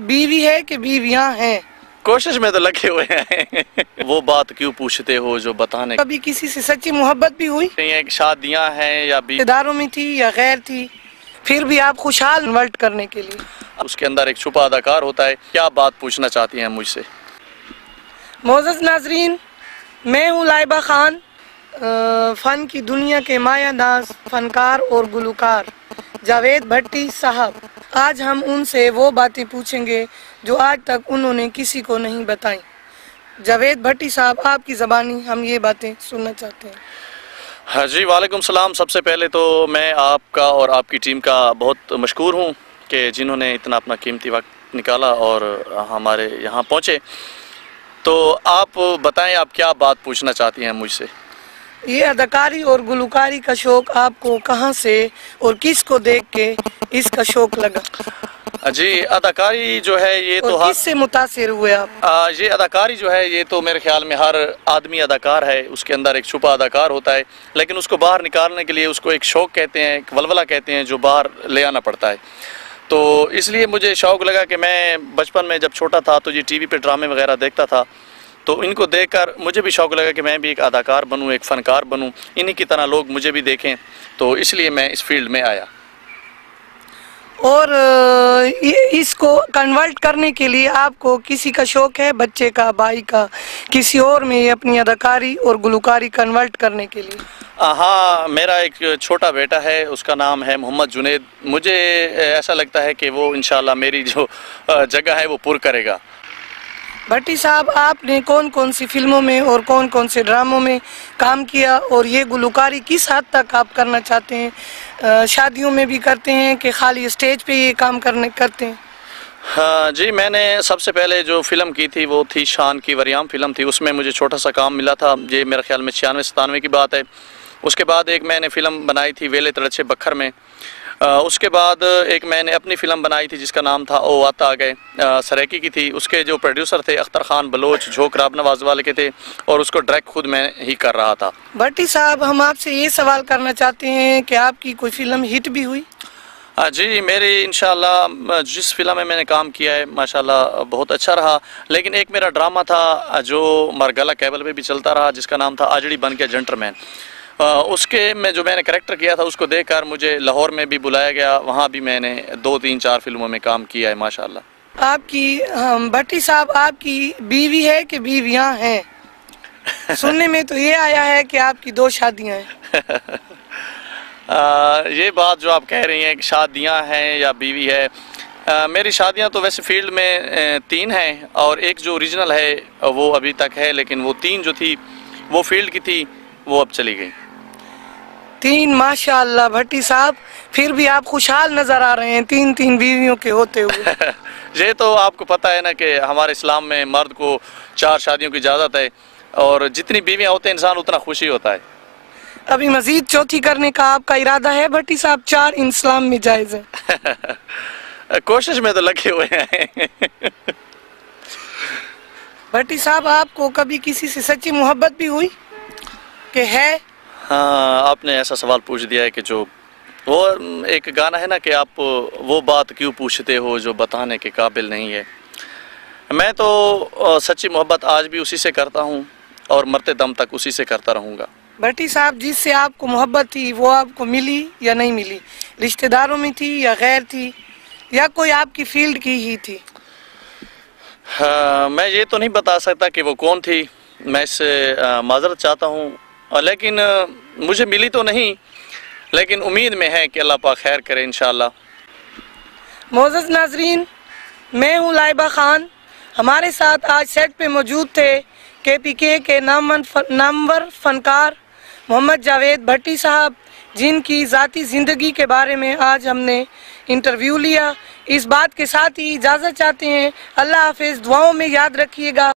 बीवी है कि बीवियां हैं? कोशिश में तो लगे हुए हैं। वो बात क्यों पूछते हो जो बताने। कभी किसी से सच्ची मोहब्बत भी हुई? शादियां हैं या रिश्तेदारों में थी या गैर थी, फिर भी आप खुशहाल कन्वर्ट करने के लिए? उसके अंदर एक छुपा अदाकार होता है। क्या बात पूछना चाहती हैं मुझसे? मोअज़्ज़ज़ नाज़रीन, मैं हूँ लाइबा खान, फ़न की दुनिया के मायानाज़ फनकार और गुलकार जावेद भट्टी साहब। आज हम उनसे वो बातें पूछेंगे जो आज तक उन्होंने किसी को नहीं बताई। जावेद भट्टी साहब, आपकी ज़बानी हम ये बातें सुनना चाहते हैं। हाँ जी, वालेकुम सलाम। सबसे पहले तो मैं आपका और आपकी टीम का बहुत मशकूर हूँ कि जिन्होंने इतना अपना कीमती वक्त निकाला और हमारे यहाँ पहुँचे। तो आप बताएं, आप क्या बात पूछना चाहती हैं मुझसे? ये अदाकारी और गुलकारी का शौक आपको कहाँ से और किसको देख के इसका शौक लगा? जी, अदाकारी जो है ये तो किससे मुतासिर हुए आप? ये अदाकारी जो है ये तो मेरे ख्याल में हर आदमी अदाकार है। उसके अंदर एक छुपा अदाकार होता है, लेकिन उसको बाहर निकालने के लिए उसको एक शौक कहते हैं, एक वलवला कहते हैं, जो बाहर ले आना पड़ता है। तो इसलिए मुझे शौक लगा कि मैं बचपन में जब छोटा था तो ये टीवी पे ड्रामे वगैरह देखता था, तो इनको देखकर मुझे भी शौक लगा कि मैं भी एक अदाकार बनूं, एक फ़नकार बनूं, इन्हीं की तरह लोग मुझे भी देखें। तो इसलिए मैं इस फील्ड में आया। और इसको कन्वर्ट करने के लिए आपको किसी का शौक है, बच्चे का, भाई का, किसी और में अपनी अदाकारी और गुलकारी कन्वर्ट करने के लिए? हाँ, मेरा एक छोटा बेटा है, उसका नाम है मोहम्मद जुनेद। मुझे ऐसा लगता है कि वो इंशाल्लाह मेरी जो जगह है वो पूर्ण करेगा। भट्टी साहब, आपने कौन कौन सी फिल्मों में और कौन कौन से ड्रामों में काम किया और ये गुलकारी किस हद तक आप करना चाहते हैं? शादियों में भी करते हैं कि खाली स्टेज पे ये काम करते हैं? हाँ जी, मैंने सबसे पहले जो फ़िल्म की थी वो थी शान की वरियाम फ़िल्म थी। उसमें मुझे छोटा सा काम मिला था, ये मेरे ख्याल में 96-97 की बात है। उसके बाद एक मैंने फ़िल्म बनाई थी वेले तड़छे बखर में। उसके बाद एक मैंने अपनी फ़िल्म बनाई थी जिसका नाम था ओ आता आ गए, सराइकी की थी। उसके जो प्रोड्यूसर थे अख्तर खान बलोच, झोंक राब नवाज वाले के थे, और उसको डायरेक्ट खुद मैं ही कर रहा था। भट्टी साहब, हम आपसे ये सवाल करना चाहते हैं कि आपकी कोई फ़िल्म हिट भी हुई? जी, मेरी इंशाल्लाह जिस फिल्म में मैंने काम किया है माशाल्लाह बहुत अच्छा रहा। लेकिन एक मेरा ड्रामा था जो मरगला केबल पे भी चलता रहा, जिसका नाम था आजड़ी बन के जेंटलमैन। उसके में जो मैंने करैक्टर किया था उसको देखकर मुझे लाहौर में भी बुलाया गया। वहाँ भी मैंने 2-3-4 फिल्मों में काम किया है माशाल्लाह। आपकी भट्टी साहब, आपकी बीवी है कि बीवियाँ हैं? सुनने में तो ये आया है कि आपकी 2 शादियाँ हैं। ये बात जो आप कह रही हैं कि शादियां हैं या बीवी है, मेरी शादियां तो वैसे फील्ड में 3 हैं और एक जो ओरिजिनल है वो अभी तक है, लेकिन वो 3 जो थी वो फील्ड की थी, वो अब चली गई। 3 माशाअल्लाह भट्टी साहब, फिर भी आप खुशहाल नज़र आ रहे हैं 3-3 बीवियों के होते हुए। ये तो आपको पता है ना कि हमारे इस्लाम में मर्द को 4 शादियों की इजाज़त है, और जितनी बीवियाँ होते हैं इंसान उतना खुशी होता है। अभी मजीद चौथी करने का आपका इरादा है भट्टी साहब? 4 इस्लाम में जायज़ है? कोशिश में तो लगे हुए हैं। भट्टी साहब, आपको कभी किसी से सच्ची मोहब्बत भी हुई कि है? हाँ, आपने ऐसा सवाल पूछ दिया है कि जो वो एक गाना है ना कि आप वो बात क्यों पूछते हो जो बताने के काबिल नहीं है। मैं तो सच्ची मोहब्बत आज भी उसी से करता हूँ और मरते दम तक उसी से करता रहूँगा। भट्टी साहब, जिससे आपको मोहब्बत थी वो आपको मिली या नहीं मिली? रिश्तेदारों में थी या गैर थी, या कोई आपकी फील्ड की ही थी? हाँ, मैं ये तो नहीं बता सकता कि वो कौन थी, मैं इससे माजरत चाहता हूँ, लेकिन मुझे मिली तो नहीं, लेकिन उम्मीद में है कि अल्लाह पाक खैर करे इंशाअल्लाह। मोअज़्ज़ज़ नाज़रीन, मैं हूँ लाइबा खान। हमारे साथ आज सेट पे मौजूद थे KPK के नामवर फनकार मोहम्मद जावेद भट्टी साहब, जिनकी ज़ाती ज़िंदगी के बारे में आज हमने इंटरव्यू लिया। इस बात के साथ ही इजाज़त चाहते हैं। अल्लाह हाफ़िज़, दुआओं में याद रखिएगा।